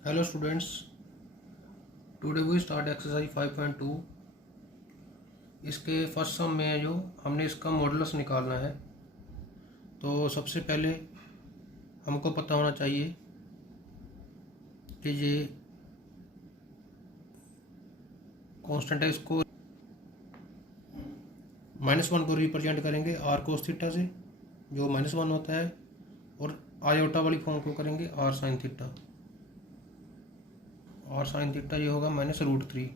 Hello students, today we start exercise 5.2। इसके first सम में है जो हमने इसका मॉडुलस निकालना है। तो सबसे पहले हमको पता होना चाहिए कि ये कांस्टेंट है, इसको -1 को रिप्रेजेंट करेंगे आर कोस थीटा से, जो -1 होता है, और आयोटा वाली फॉर्म को करेंगे r sine theta. R sine theta ये होगा -√3।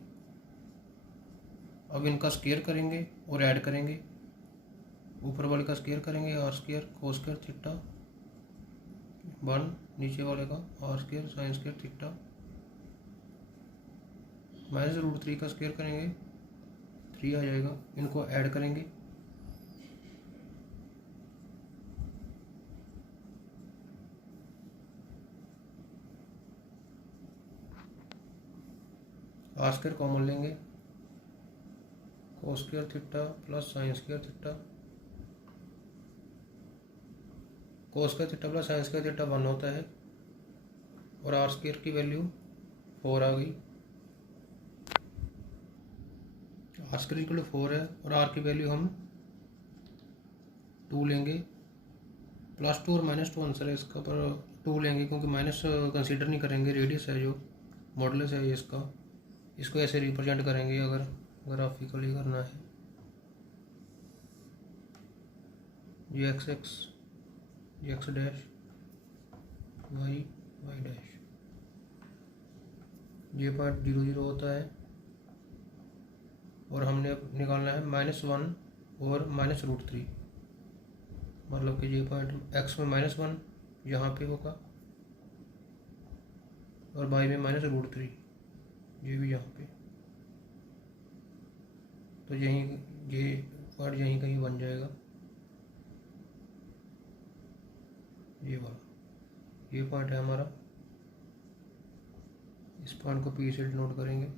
अब इनका स्क्वायर करेंगे और ऐड करेंगे, ऊपर वाले का स्क्वायर करेंगे r square cos square theta 1, नीचे वाले का r square sine square theta, -√3 का स्क्वायर करेंगे 3 आ जाएगा। इनको ऐड करेंगे, आर स्क्वायर कॉमन लेंगे, cos square theta plus sine square theta, cos square theta plus sine square theta 1 होता है, और आर स्क्वायर की वैल्यू 4 आ गई। आर स्क्वायर इक्वल टू 4 है, और आर की वैल्यू हम 2 लेंगे। +2 और -2 आंसर है इसका, पर 2 लेंगे क्योंकि माइनस कंसीडर नहीं करेंगे। रेडियस है जो मॉडुलस है ये इसका, इसको ऐसे रिप्रेजेंट करेंगे अगर ग्राफिकली करना है। ये x ये x डैश, y डैश, ये पॉइंट 0 0 होता है, और हमने निकालना है -1 और -√3, मतलब कि ये पॉइंट x में -1 यहाँ पे होगा, और y में -√3 ये भी यहाँ पे। तो यहीं ये पॉइंट यहीं कहीं बन जाएगा, ये वाला ये पॉइंट है हमारा। इस पॉइंट को P से डिनोट करेंगे,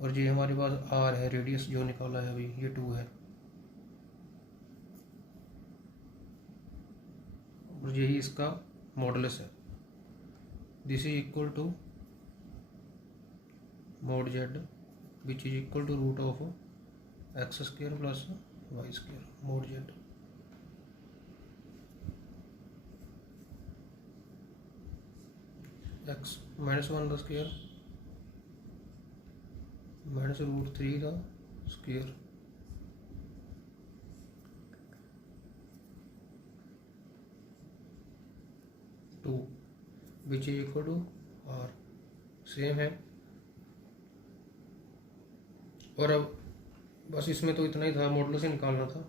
और ये हमारे पास R है, रेडियस जो निकाला है अभी ये 2 है, और यही इसका मॉडुलस है। This is equal to mod z which is equal to √(x² + y²) mod z। x -1 का स्क्वायर -√3 का square, to which is equal to r, same है। और अब बस इसमें तो इतना ही था, मॉडुलस ही निकालना था।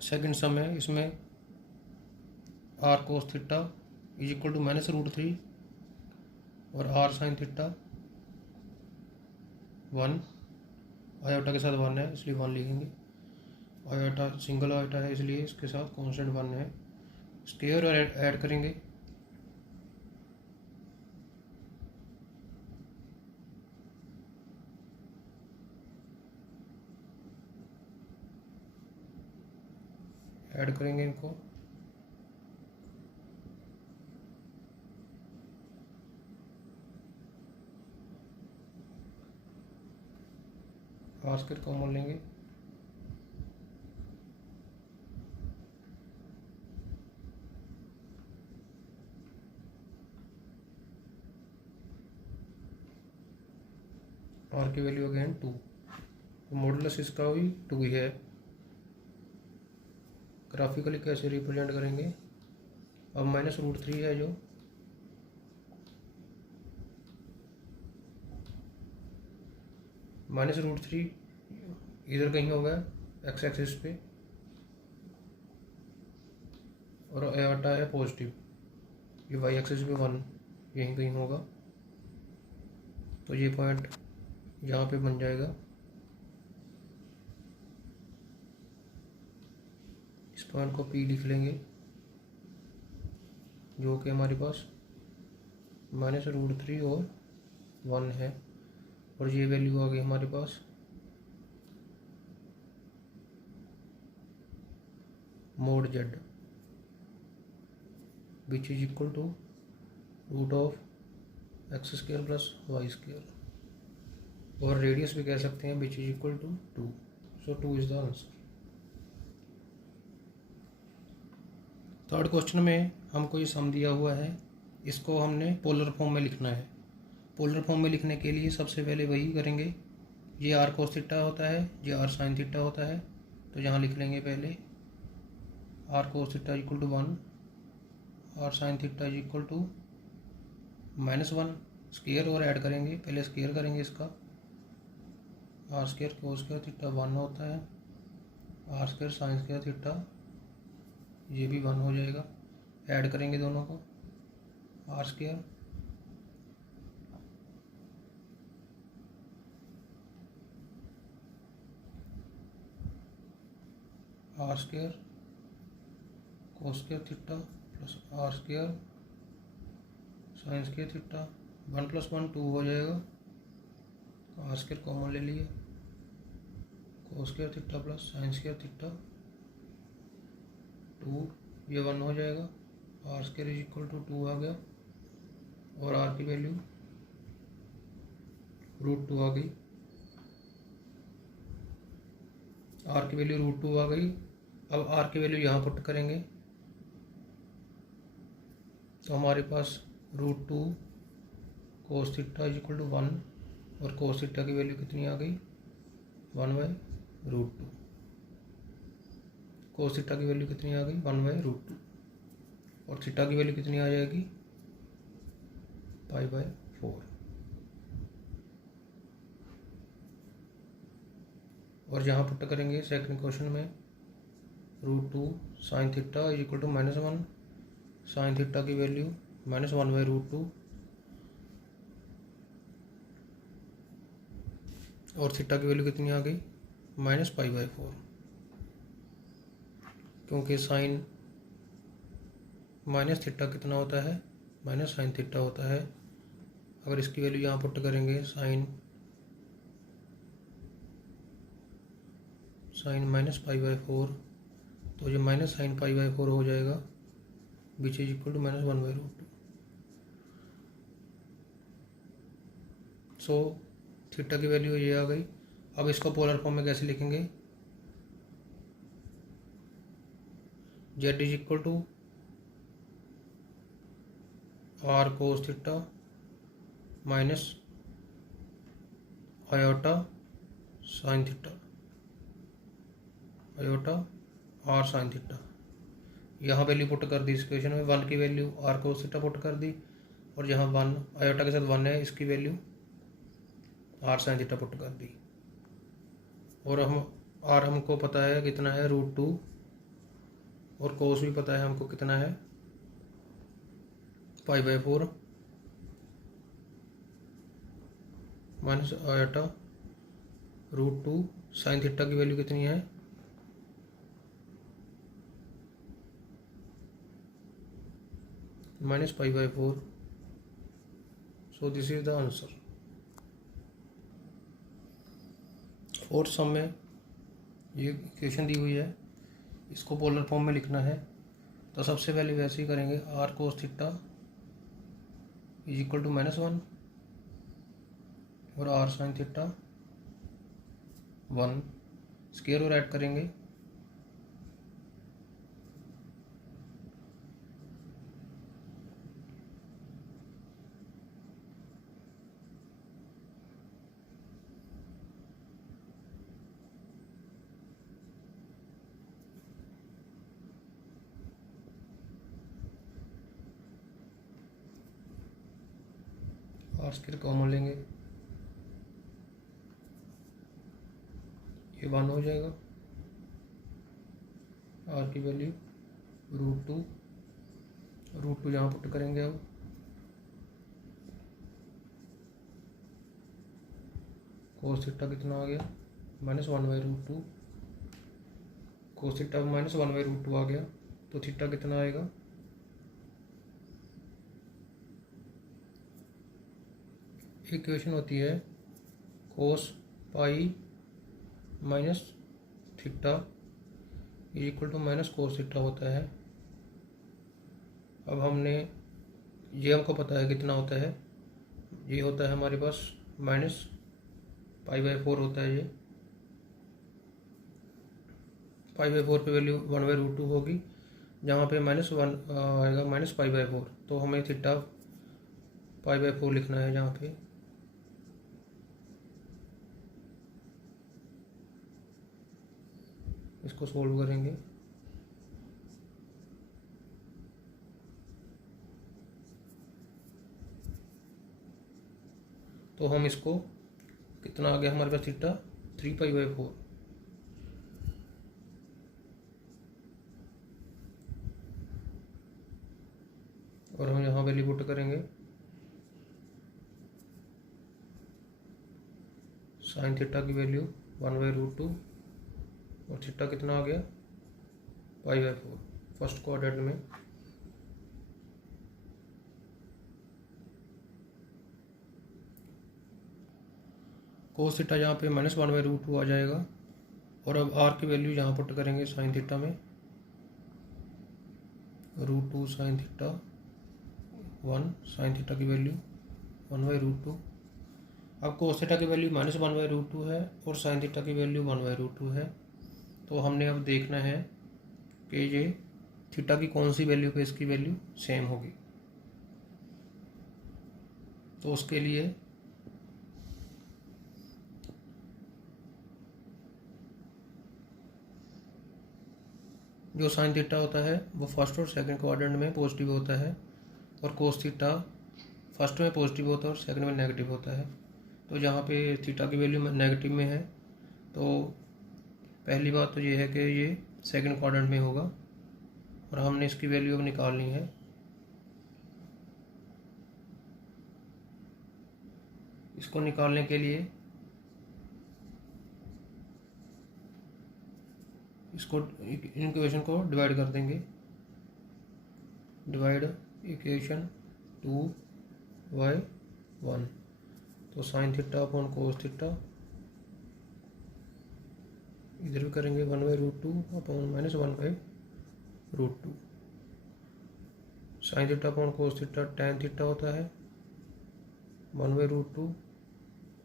सेकंड सम है, इसमें r cos theta is equal to -√3 और आर साइन थीटा 1, आयोटा के साथ 1 है इसलिए 1 लिखेंगे। आयोटा सिंगल आयोटा है इसलिए इसके साथ कांस्टेंट 1 है। स्क्वायर और ऐड करेंगे, इनको, आर स्क्वायर कॉमन लेंगे, आर की वैल्यू अगेन 2, तो मॉडुलस इसका भी 2 ही है। ग्राफिकली कैसे रिप्रेजेंट करेंगे, अब -√3 है जो -√3 इधर कहीं होगा x एक्सिस पे, और आयोटा है पॉजिटिव, ये y एक्सिस पे 1 यहीं कहीं होगा। तो ये पॉइंट यहाँ पे बन जाएगा। इस पॉइंट को P लिख लेंगे, जो कि हमारे पास -√3 और 1 है, और ये वैल्यू आ गई हमारे पास mod z। Which is equal to root of x square plus y square, और रेडियस भी कह सकते हैं which is equal to 2। So 2 is the answer. Third question में हमको ये सम दिया हुआ है, इसको हमने पोलर फॉर्म में लिखना है। पोलर फॉर्म में लिखने के लिए सबसे पहले वही करेंगे, ये आर कोस थीटा होता है, ये आर साइन थीटा होता है, तो यहाँ लिख लेंगे पहले r cos theta equal to 1, r sine theta is equal to -1 square, और ऐड करेंगे, पहले स्क्वायर करेंगे इसका, r square cos square theta 1 होता है, r square sine square theta ये भी 1 हो जाएगा। ऐड करेंगे दोनों को, r square r square cos square theta plus r square sine square theta 1 + 1 2 हो जाएगा। आर स्क्वायर कॉमन ले लिए, cos square theta plus sine square theta 2, ये 1 हो जाएगा। R square is equal to 2 आ गया, और आर की वैल्यू √2 आ गई। आर की वैल्यू √2 आ गई। अब आर की वैल्यू यहाँ पुट करेंगे, तो हमारे पास √2 cos theta is equal to 1, और कोस थीटा की वैल्यू कितनी आ गई 1/√2। कोस थीटा की वैल्यू कितनी आ गई 1/√2, और थीटा की वैल्यू कितनी आ जाएगी π/4। और जहाँ पुट करेंगे सेकंड क्वेश्चन में √2 sine theta is equal to -1, sine theta की वैल्यू -1/√2, और थीटा की वैल्यू कितनी आ गई -π/4, क्योंकि साइन माइनस थीटा कितना होता है माइनस साइन थीटा होता है। अगर इसकी वैल्यू यहाँ पुट करेंगे साइन -π/4, तो ये माइनस साइन π/4 हो जाएगा, which is equal to -1/√2। So theta की वैल्यू ये आ गई। अब इसको पोलर फॉर्म में कैसे लिखेंगे, z is equal to r cos theta minus iota sine theta, iota r sine theta. यहाँ वैल्यू पुट कर दी इस इक्वेशन में, 1 की value r cos theta put कर दी, और जहाँ 1 आयोटा के साथ 1 है, इसकी value r sine theta put कर दी। और आर हमको पता है कितना है √2, और कोस भी पता है हमको कितना है π/4 माइनस आयोटा √2, साइन थीटा की वैल्यू कितनी है -π/4। So this is the answer. Fourth sum में ये इक्वेशन दी हुई है, इसको पोलर फॉर्म में लिखना है, तो सबसे पहले वैसे ही करेंगे, r cos theta is equal to -1, और आर साइन थीटा 1 स्क्वायर, और ऐड करेंगे, आर स्क्वायर कॉमन लेंगे, ये 1 हो जाएगा। आर की वैल्यू √2 यहाँ पुट करेंगे। अब कोस थीटा कितना आ गया -1/√2, कोस थीटा -1/√2 आ गया, तो थीटा कितना आएगा इक्वेशन होती है cos pi minus theta is equal to minus cos theta होता है, अब हमने ये हमको पता है कितना होता है, ये होता है हमारे पास -π/4 होता है। ये π/4 पे वैल्यू 1/√2 होगी, जहाँ पे -1 आएगा -π/4, तो हमें थीटा π/4 लिखना है जहाँ पे। इसको सोल्व करेंगे तो हम इसको कितना आ गया हमारे पास थीटा 3π/4। और हम यहाँ वैल्यू पुट करेंगे, साइन थीटा की वैल्यू 1/√2 और थीटा कितना आ गया π/4 फर्स्ट क्वाड्रेंट में। कोस थीटा यहाँ पे -1/√2 आ जाएगा। और अब आर की वैल्यू यहाँ पुट करेंगे साइन थीटा में, √2 साइन थीटा 1, साइन थीटा की वैल्यू 1/√2। अब कोस थीटा की वैल्यू -1/√2 है और साइन थीटा की वैल्यू 1/√2 है। तो हमने अब देखना है कि ये थीटा की कौन सी वैल्यू पे इसकी वैल्यू सेम होगी। तो उसके लिए जो साइन थीटा होता है वो फर्स्ट और सेकंड क्वाड्रेंट में पॉजिटिव होता है, और कोस थीटा फर्स्ट में पॉजिटिव होता है और सेकंड में नेगेटिव होता है। तो जहाँ पे थीटा की वैल्यू नेगेटिव में है, तो पहली बात तो ये है कि ये सेकंड क्वाड्रेंट में होगा, और हमने इसकी वैल्यू अब निकालनी है। इसको निकालने के लिए इसको इक्वेशन को डिवाइड कर देंगे, डिवाइड इक्वेशन 2/1। तो sine theta upon cos theta, इधर भी करेंगे 1/√2 upon -1/√2। Sine theta upon cos theta tan theta होता है 1/√2,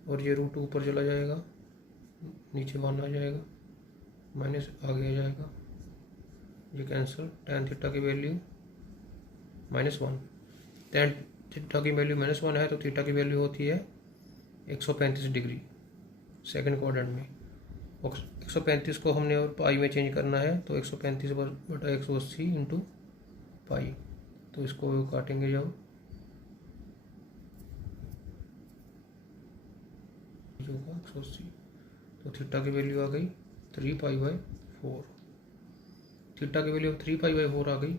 और ये √2 ऊपर चला जाएगा, नीचे 1 आ जाएगा, माइनस आगे आ जाएगा, ये कैंसिल। tan थीटा की वैल्यू -1, tan थीटा की वैल्यू -1 है, तो थीटा की वैल्यू होती है 135 डिग्री सेकंड क्वाड्रेंट में। और 135 को हमने और पाई में चेंज करना है, तो 135/180 इंटू पाई। तो इसको काटेंगे जब, जो होगा 180, तो थीटा की वैल्यू आ गई 3π/4। थीटा की वैल्यू 3π/4 आ गई।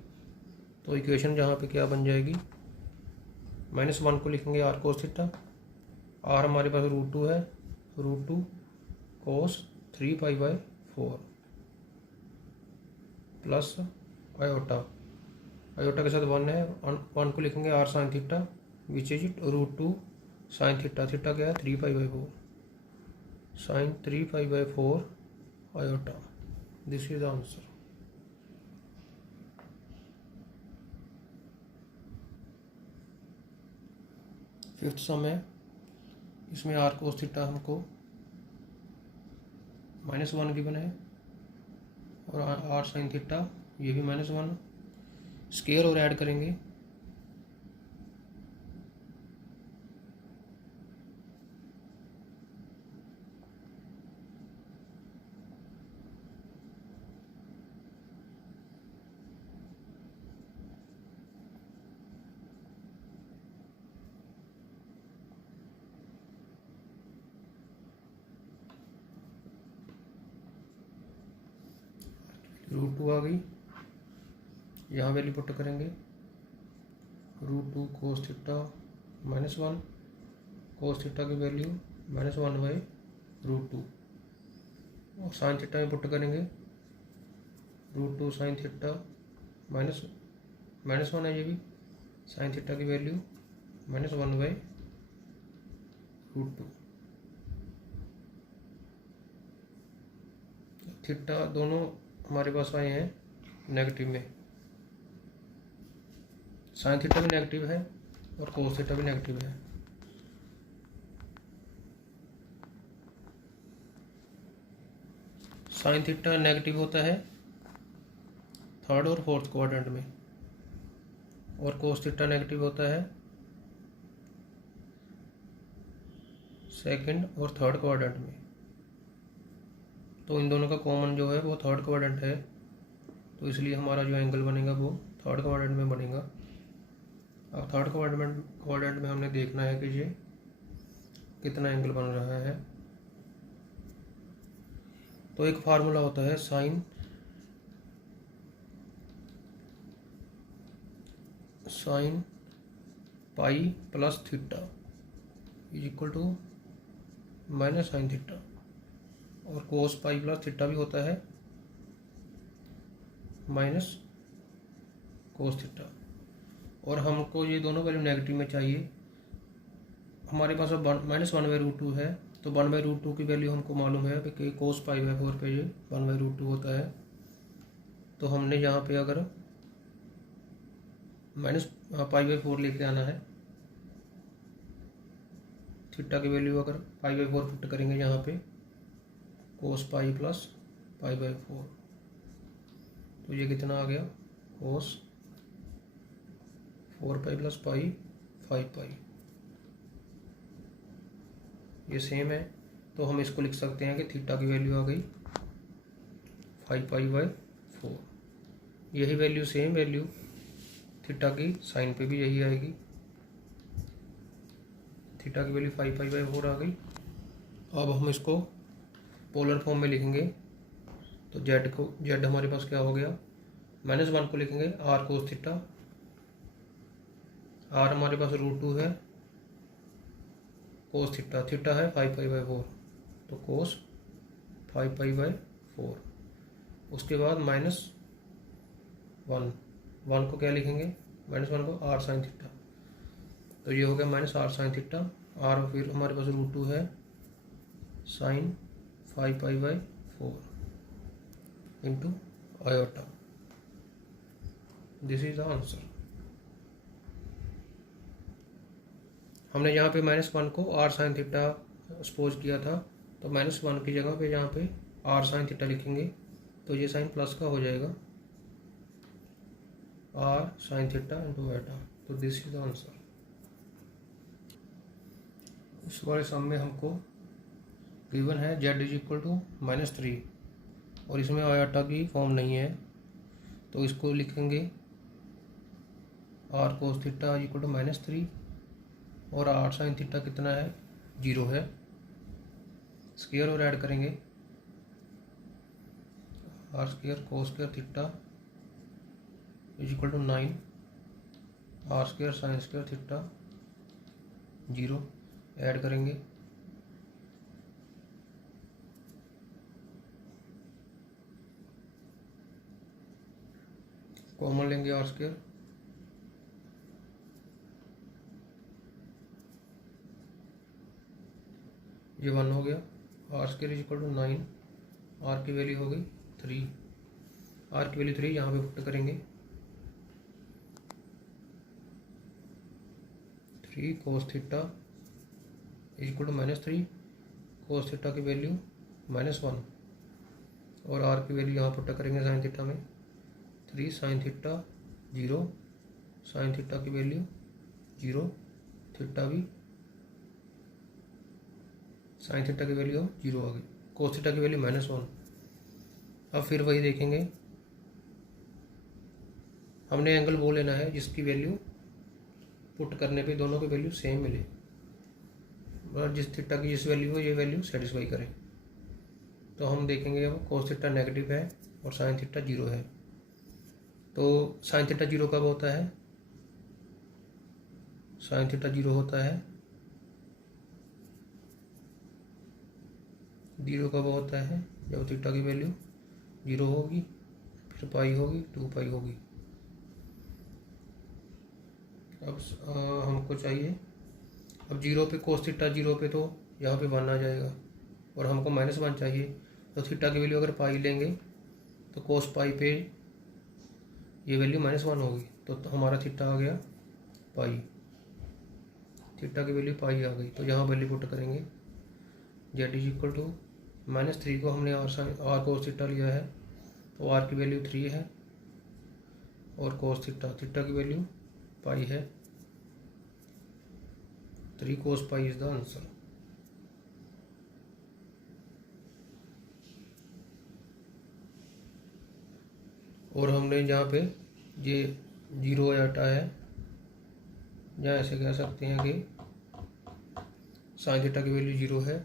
तो इक्वेशन जहाँ पे क्या बन जाएगी, -1 को लिखेंगे r cos थीटा, r हमारे पास √2 है, √2 cos 3π/4 प्लस आयोटा, आयोटा के साथ 1 है, 1 को लिखेंगे r sine theta which is √2 sine theta, theta क्या है 3π/4 sine 3π/4 iota. This is the answer. Fifth sum है, इसमें r cos थीटा हमको -1 गिवन है, और r साइन थीटा ये भी -1। स्केयर और ऐड करेंगे, √2 आ गई, यहाँ वैल्यू पुट करेंगे, √2 cos थीटा -1, cos थीटा की वैल्यू -1/√2, और साइन थीटा में पुट करेंगे, √2 साइन थीटा -1 है, ये भी साइन थीटा की वैल्यू -1/√2। थीटा दोनों हमारे पास आए हैं नेगेटिव में, साइन थीटा भी नेगेटिव है और कोस थीटा भी नेगेटिव है। साइन थीटा नेगेटिव होता है थर्ड और फोर्थ क्वाड्रेंट में, और कोस थीटा नेगेटिव होता है सेकंड और थर्ड क्वाड्रेंट में। तो इन दोनों का कॉमन जो है वो थर्ड क्वाड्रेंट है, तो इसलिए हमारा जो एंगल बनेगा वो थर्ड क्वाड्रेंट में बनेगा। अब थर्ड क्वाड्रेंट में हमने देखना है कि ये कितना एंगल बन रहा है। तो एक फार्मूला होता है sine pi plus theta is equal to minus sine theta, और कोस पाई प्लस थीटा भी होता है माइनस कोस थीटा। और हमको ये दोनों वैल्यू नेगेटिव में चाहिए। हमारे पास अब -1/√2 है, तो 1/√2 की वैल्यू हमको मालूम है कि कोस पाई/4 पे ये 1/√2 होता है। तो हमने यहाँ पे अगर -π/4 लेके आना है, थीटा की वैल्यू अगर π/4 पुट करेंगे यहाँ पे, कोस पाई प्लस π/4, तो ये कितना आ गया, कोस 4π प्लस पाई 5π। ये सेम है, तो हम इसको लिख सकते हैं कि थीटा की वैल्यू आ गई 5π/4। यही वैल्यू, सेम वैल्यू थीटा की साइन पे भी यही आएगी। थीटा की वैल्यू 5π/4 आ गई। अब हम इसको पोलर फॉर्म में लिखेंगे, तो जेड हमारे पास क्या हो गया, -1 को लिखेंगे r कोस थीटा। r हमारे पास √2 है, कोस थीटा है 5π/4, तो कोस 5π/4। उसके बाद -1 को क्या लिखेंगे, -1 को r साइन थीटा, तो ये हो गया -r साइन थीटा। r फिर हमारे पास √2 है sine 5π/4 into iota. This is the answer. हमने यहाँ पे -1 को r साइन थीटा सपोज किया था, तो -1 की जगह पे यहाँ पे r साइन थीटा लिखेंगे, तो ये साइन प्लस का हो जाएगा, r sine theta into iota. तो दिस इज द आंसर। इस वाले सम में हमको गिवन है z इज इक्वल टू -3, और इसमें आयोटा की फॉर्म नहीं है, तो इसको लिखेंगे r cos theta is equal to -3, और r साइन थीटा कितना है, 0 है। स्क्वायर और ऐड करेंगे, r² cos square theta is equal to 9, r² sine square theta 0, add करेंगे, कॉमन लेंगे r², ये 1 हो गया। r² is equal to 9, r की वैल्यू हो गई 3, r की वैल्यू 3 यहाँ पे पुट करेंगे, 3 cos theta is equal to -3, cos theta की वैल्यू -1, और r की वैल्यू यहाँ पुट करेंगे साइन थीटा में, 3 साइन थीटा 0, साइन थीटा की वैल्यू 0, थीटा भी साइन थीटा की वैल्यू 0 आ गई, कोस थीटा की वैल्यू -1। अब फिर वही देखेंगे, हमने एंगल वो लेना है जिसकी वैल्यू पुट करने पे दोनों की वैल्यू सेम मिले, और जिस थीटा की जिस वैल्यू हो ये वैल्यू सेटिस्फाई करे। तो हम देखेंगे अब कोस थीटा नेगेटिव है और साइन थीटा 0 है, तो साइन थीटा 0 कब होता है, साइन थीटा 0 होता है, 0 कब होता है, जब थीटा की वैल्यू 0 होगी, फिर पाई होगी, 2π होगी। अब हमको चाहिए, अब 0 पे कोस थीटा 0 पे तो यहाँ पे 1 आ जाएगा, और हमको -1 चाहिए, तो थीटा की वैल्यू अगर पाई लेंगे तो कोस पाई पे ये वैल्यू -1 होगी, तो हमारा थीटा आ गया पाई, थीटा की वैल्यू पाई आ गई। तो यहाँ वैल्यू पुट करेंगे, जेड इज इक्वल टू -3 को हमने आर कोस थीटा लिया है, तो आर की वैल्यू 3 है और कोस थीटा की वैल्यू पाई है। 3 cos pi is the answer. और हमने जहाँ पे ये 0 आटा है, जहाँ ऐसे कह सकते हैं कि साइन थीटा की वैल्यू 0 है,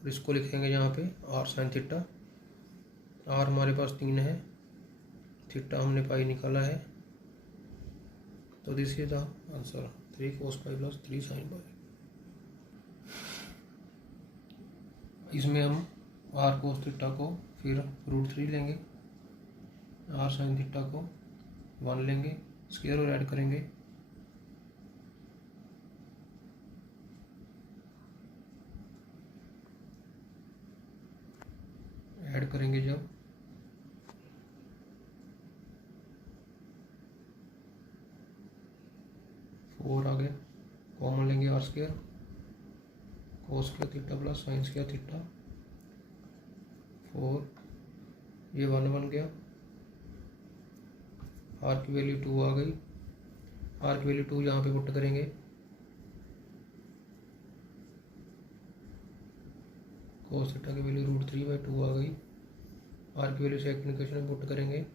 और इसको लिखेंगे यहाँ पे आर साइन थीटा। आर हमारे पास 3 है, थीटा हमने पाई निकाला है, तो this is the answer 3 cos pi plus 3 sine pi. इसमें हम आर कोस थीटा को फिर √3 लेंगे, आर साइन थीटा को 1 लेंगे, स्क्वायर और ऐड करेंगे, जब 4 आ गया, कॉमन लेंगे r square, cos square theta plus sine square theta, 4, ये 1 बन गया, आर की वैल्यू 2 आ गई, आर की वैल्यू 2 यहाँ पे पुट करेंगे, कोस थीटा की वैल्यू √3/2 आ गई, आर की वैल्यू सेकंड इक्वेशन में पुट करेंगे,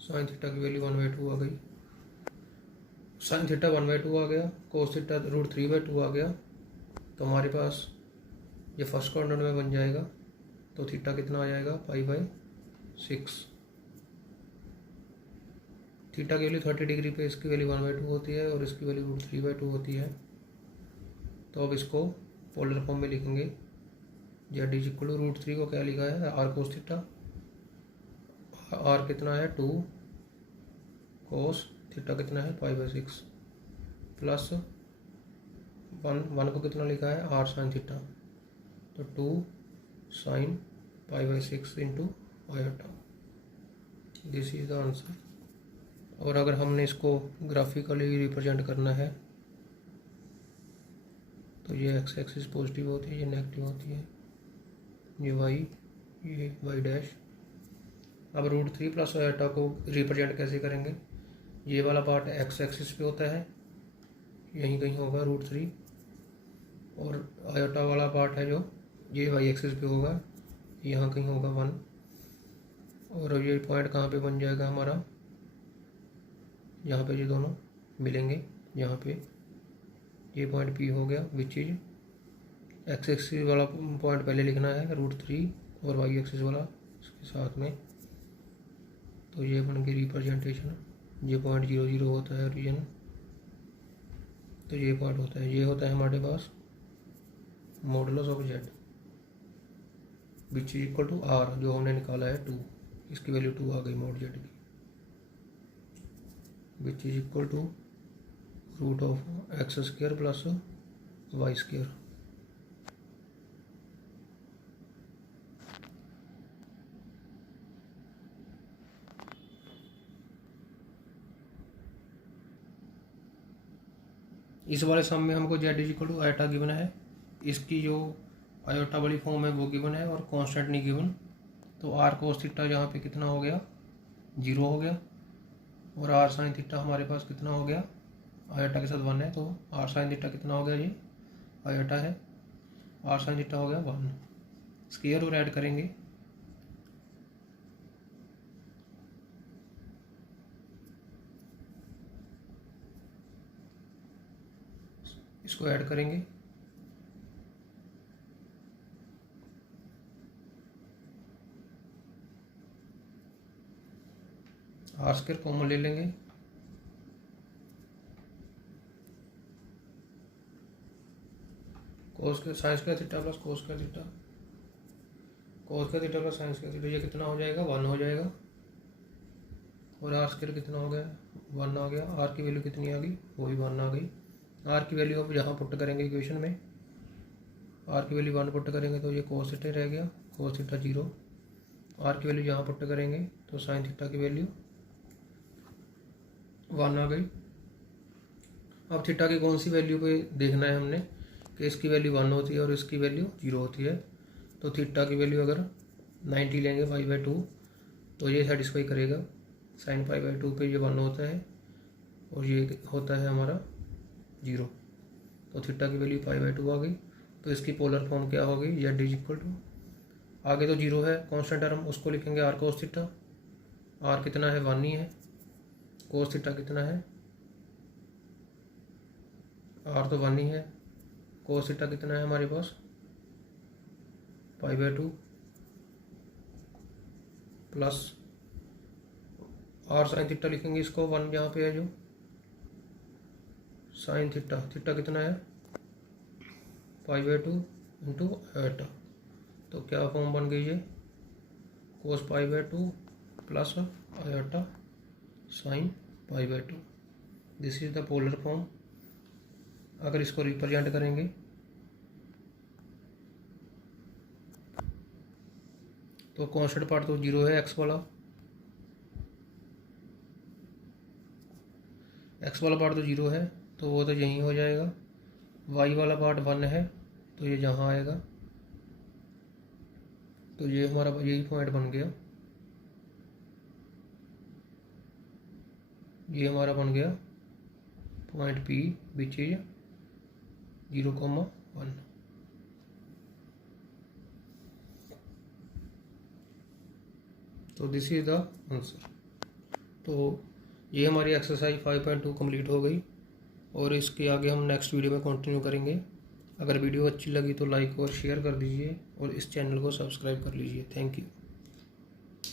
साइन थीटा की वैल्यू 1/2 आ गई, साइन थीटा 1/2 आ गया, कोस थीटा √3/2 आ गया, तो हमारे पास ये फर्स्ट क्वाड्रेंट में बन जाएगा, तो थीटा कितना आ जाएगा π/6। थीटा की वैल्यू 30 डिग्री पे इसकी वैल्यू 1/2 होती है और इसकी वैल्यू √3/2 होती है। तो अब इसको पोलर फॉर्म में लिखेंगे, जेड इज इक्वल टू √3 को क्या लिखा है आर कोस थीटा, आर कितना है 2, कोस थीटा कितना है π/6 प्लस 1 को कितना लिखा है आर साइन थीटा, तो 2 sine π/6 into iota, this is the answer. और अगर हमने इसको ग्राफिकली रिप्रेजेंट करना है तो ये एक्स एक्सिस पॉजिटिव होती है, ये नेगेटिव होती है, ये वाई डैश। अब √3 प्लस आयोटा को रिप्रेजेंट कैसे करेंगे, ये वाला पार्ट एक्स एक्सिस पे होता है, यहीं कहीं होगा √3, और आयोटा वाला पार्ट है जो ये वाई एक्सिस पे होगा, यहाँ कहीं होगा 1, और ये पॉइंट कहाँ पे बन जाएगा हमारा, यहाँ पे ये दोनों मिलेंगे, यहाँ पे ये पॉइंट P हो गया, विच इज एक्स एक्सिस वाला पॉइंट पहले लिखना है √3 और वाई एक्सिस वाला इसके साथ में, तो ये बन गई रिप्रेजेंटेशन। ये पॉइंट 0 0 होता है ओरिजिन, तो ये पॉइंट होता है, ये होता है हमारे पास modulus of Z which is equal to R, जो हमने निकाला है 2, इसकी वैल्यू 2 आ गई मॉड जेड की, which is equal to √x² plus y²। इस वाले सम में हमको z is equal to iota given है, इसकी जो आयोटा वाली फॉर्म है वो गिवन है और कांस्टेंट नहीं गिवन, तो आर कोस थीटा यहाँ पे कितना हो गया 0 हो गया, और आर साइन थीटा हमारे पास कितना हो गया आयोटा के साथ 1 है, तो आर साइन थीटा कितना हो गया, ये आयोटा है, आर साइन थीटा हो गया 1, स्क्वायर और ऐड करेंगे, इसको ऐड करेंगे, आर स्क्वायर कॉमन ले लेंगे, कोस के sign square theta plus cos square theta, cos square theta plus sine square theta, ये कितना हो जाएगा 1 हो जाएगा, और आर स्क्वायर कितना हो गया 1 आ गया, आर की वैल्यू कितनी आ गई वो भी 1 आ गई। आर की वैल्यू अब यहाँ पुट करेंगे इक्वेशन में, आर की वैल्यू 1 पुट करेंगे तो ये कोस थीटा रह गया, कोस थीटा 0, आर की वैल्यू जहाँ पुट करेंगे तो साइन थीटा की वैल्यू 1 आ गई। अब थीटा की कौन सी वैल्यू पे देखना है हमने कि इसकी वैल्यू 1 होती है और इसकी वैल्यू 0 होती है। तो थीटा की वैल्यू अगर 90 लेंगे π/2 तो ये सेटिस्फाई करेगा। साइन π/2 पे ये 1 होता है और ये होता है हमारा 0। तो थीटा की वैल्यू π/2 आ गई। तो इसकी पोलर फॉर्म क्या होगी, z इक्वल टू, आगे तो 0 है कॉन्स्टेंट टर्म, उसको लिखेंगे r cos थीटा। r कितना है, 1 ही है। cos थीटा कितना है, r तो 1 ही है। cos थीटा कितना है हमारे पास, π/2 प्लस r साइन थीटा लिखेंगे इसको, 1 यहाँ पे है जो साइन थीटा, थीटा कितना है π/2 इंटू आयोटा। तो क्या फॉर्म बन गई है, cos π/2 plus iota sine π/2। This is the polar form. अगर इसको रिप्रेजेंट करेंगे तो कॉन्स्टेंट पार्ट तो 0 है, एक्स वाला पार्ट तो 0 है तो वो तो यहीं हो जाएगा। वाई वाला पार्ट 1 है तो ये जहाँ आएगा। तो ये हमारा यही पॉइंट बन गया, ये हमारा बन गया पॉइंट P विच इज 0,1। तो दिस इज द आंसर। तो ये हमारी एक्सरसाइज 5.2 कंप्लीट हो गई और इसके आगे हम नेक्स्ट वीडियो में कंटिन्यू करेंगे। अगर वीडियो अच्छी लगी तो लाइक और शेयर कर दीजिए और इस चैनल को सब्सक्राइब कर लीजिए। Thank you.